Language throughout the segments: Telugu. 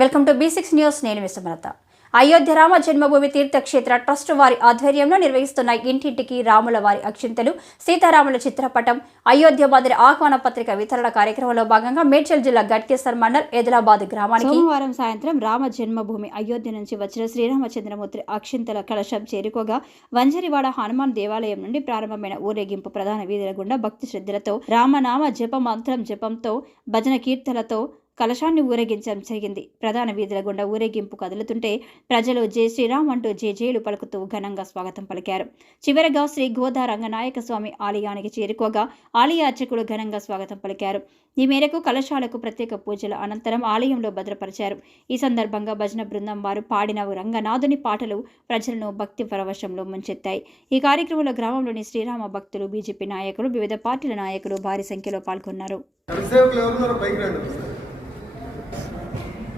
Welcome to B six news. నేను విశ్వమలత అయోధ్య రామ జన్మభూమి తీర్థక్షేత్ర ట్రస్ట్ వారి ఆధ్వర్యంలో నిర్వహిస్తున్న ఇంటింటికి రాముల వారి అక్షింతలు సీతారాముల చిత్రపటం అయోధ్య మాదిరి ఆహ్వాన పత్రిక వితరణ కార్యక్రమంలో భాగంగా మేడ్చల్ జిల్లా గట్కేసర్ మండల్ ఎదిలాబాద్ గ్రామానికి సోమవారం సాయంత్రం రామ జన్మభూమి అయోధ్య నుంచి వచ్చిన శ్రీరామచంద్రమూర్తి అక్షింతల కలశం చేరుకోగా వంజరివాడ హనుమాన్ దేవాలయం నుండి ప్రారంభమైన ఊరేగింపు ప్రధాన వీధుల గుండా భక్తి శ్రద్ధలతో రామనామ జప మంత్రం జపంతో భజన కీర్తనలతో కలశాన్ని ఊరేగించడం జరిగింది. ప్రధాన వీధుల గుండా ఊరేగింపు కదులుతుంటే ప్రజలు జై శ్రీరామ్ అంటూ జే జేలు పలుకుతూ ఘనంగా స్వాగతం పలికారు. చివరగా శ్రీ గోదా రంగనాయక స్వామి ఆలయానికి చేరుకోగా ఆలయ అర్చకుడు ఘనంగా స్వాగతం పలికారు. ఈ మేరకు కలశాలకు ప్రత్యేక పూజల అనంతరం ఆలయంలో భద్రపరిచారు. ఈ సందర్భంగా భజన బృందం వారు పాడిన రంగనాథుని పాటలు ప్రజలను భక్తి పరవశంలో ముంచెత్తాయి. ఈ కార్యక్రమంలో గ్రామంలోని శ్రీరామ భక్తులు బీజేపీ నాయకులు వివిధ పార్టీల నాయకులు భారీ సంఖ్యలో పాల్గొన్నారు.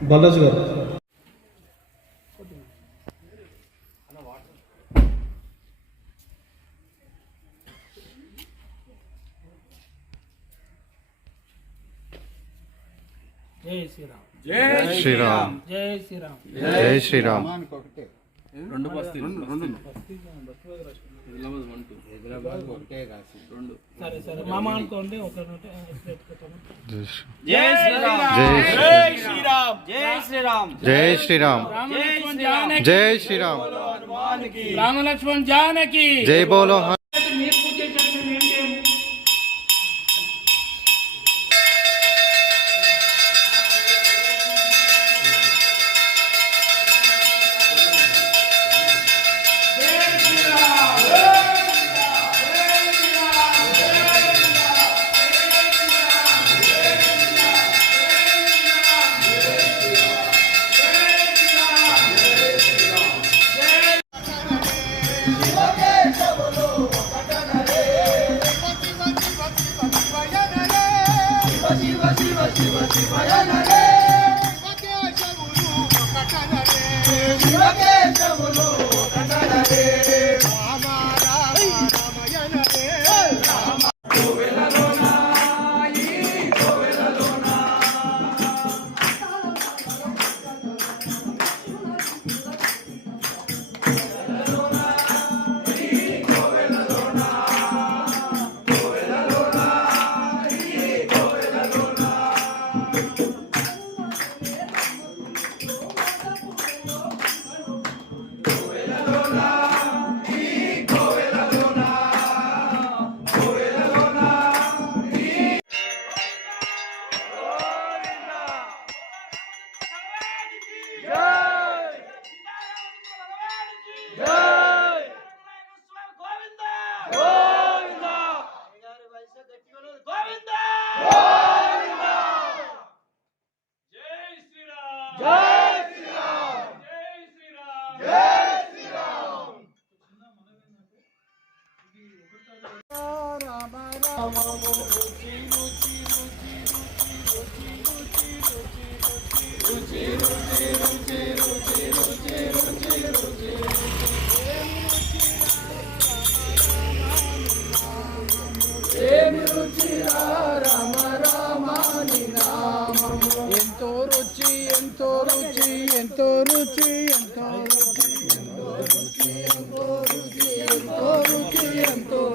బాలాజీ గారు. జై శ్రీరామ్. శ్రీరామ్. జై శ్రీరామ్. జై శ్రీరామ్. సరే సరే. మామ అనుకోండి ఒక నోటి పెట్టుకుంటాము? జై శ్రీరామ్. జై శ్రీరామ్. జై శ్రీరామ్. రామలక్ష్మణ్ జానకి. జై శ్రీరామ్. రామలక్ష్మణ్ జానకి. జై బోలో గోవింద గారి వయసు గట్టిగా గోవింద గోవింద జై శ్రీరామ్ జై శ్రీరామ్ జై శ్రీరామ్ జై శ్రీరామ్ రామ రామ రుచి రుచి రుచి రుచి రుచి రుచి రుచి రుచి రుచి రుచి రుచి రుచి రుచి రుచి రుచి ఎంతో రుచి ఎంతో రుచి ఎంతో రుచి